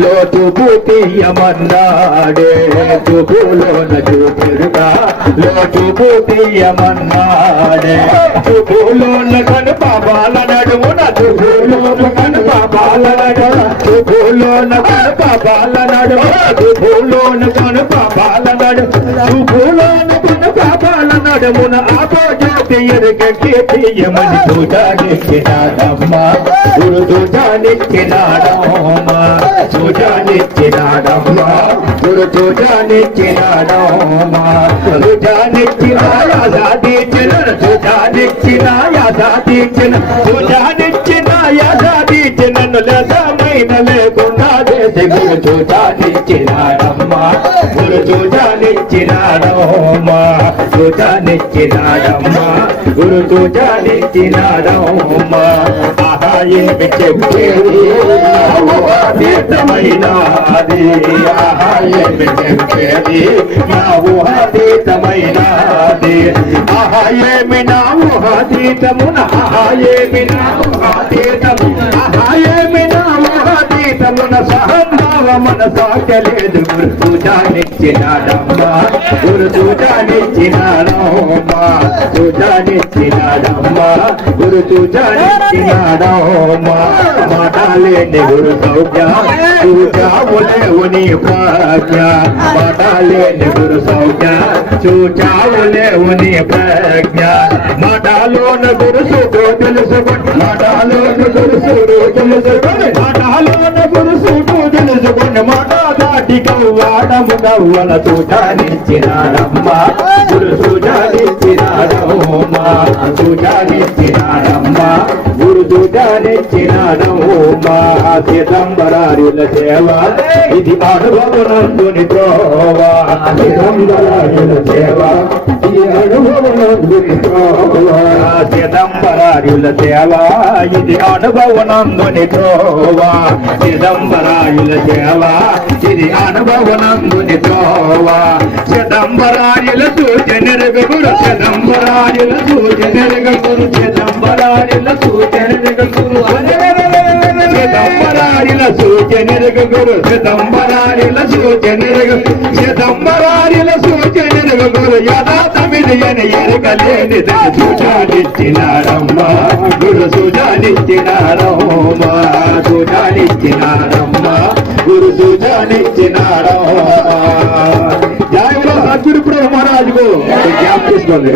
లోటు పూతీయమన్నాడే చూపులోన చూపెరుగా లోటు పూతీయమన్నాడే చూపులోన కను పాపాల నడుమున చూపులోన కను పాపాల నడుమ చూపులోన కను పాపాల నడుమ చూపులోన కను పాపాల నడుమ చూపులోన కను పాపాల నడుమున ఆపోజ్యోతి ఎరుగకి తీయమని చూడానిచ్చినాడమ్మా గురు చూడానిచ్చినాడమ్మా చూడానిచ్చినాడమ్మా గురు చూడానిచ్చినాడమ్మా చూడానిచ్చిన యాదాదిచ్చిన చూడానిచ్చిన యాదాదిచ్చిన చూడానిచ్చిన యాదాదిచ్చినను లసమైన లేకుండా చేసి గురు చూడానిచ్చినాడమ్మా గురు చూడానిచ్చినాడమ్మా చూడానిచ్చినాడమ్మా గురు చూడానిచ్చినాడమ్మా ఆహాయేమి చెప్పేది ఊహాతీతమైనది ఆహాయేమి చెప్పేది నా ఊహాతీతమైనది ఆహాయేమి నా ఊహాతీతమున ఆహాయేమి నా ఊహాతీతము ఆహాయేమి నా ఊహాతీతమున సహంభావమున సాగలేదు గురు చూడానిచ్చినాడమ్మా గురు చూడానిచ్చినాడమ్మా చూడానిచ్చినాడమ్మా గురు చూడానిచ్చినాడమ్మా మాటలేని గురు సౌఖ్య చూచావులేవు నీ ప్రాజ్ఞ మాటలేని గురు సౌఖ్య చూచావులేవు నీ ప్రజ్ఞ మాటలోన గురు సుఖో తెలుసుకొని మాటలోన గురు సుఖో తెలుసుకొని మాటలోన గురు సుఖో తెలుసుకొని మాట దాటి కవ్వాడము కవ్వల చూడానిచ్చినాడమ్మా గురు చూడానిచ్చినాడమ్మా చూడానిచ్చినాడమ్మా గురు చూడానిచ్చినాడమ్మా చిదంబరారుల సేవ ఇది అనుభవనందుని త్రోవా చిదంబరారుల సేవ ఇది అనుభవనందుని త్రోవా చిదంబరారుల సేవ ఇది అనుభవనందుని త్రోవా చిదంబరారుల సేవ ఇది అనుభవనందుని త్రోవా చిదంబరారుల సూచనరుగ గురు చిదంబరారుల సూచనరుగ గురు చిదంబరారుల సూచనరుగ గురు చిదంబరారుల సూచనరుగ గురు చిదంబరారుల సూచనరుగ చిదంబరారుల సూచనరుగ గురు యథాతమిది అని ఎరగలేని చూడానిచ్చినారమ్మా గురు చూడానిచ్చినారమ్మా చూడానిచ్చినారమ్మా గురు చూడానిచ్చినారమ్మా జై బోలో సద్గురు మహారాజుకు జ్ఞాపకం చేసుకోండి.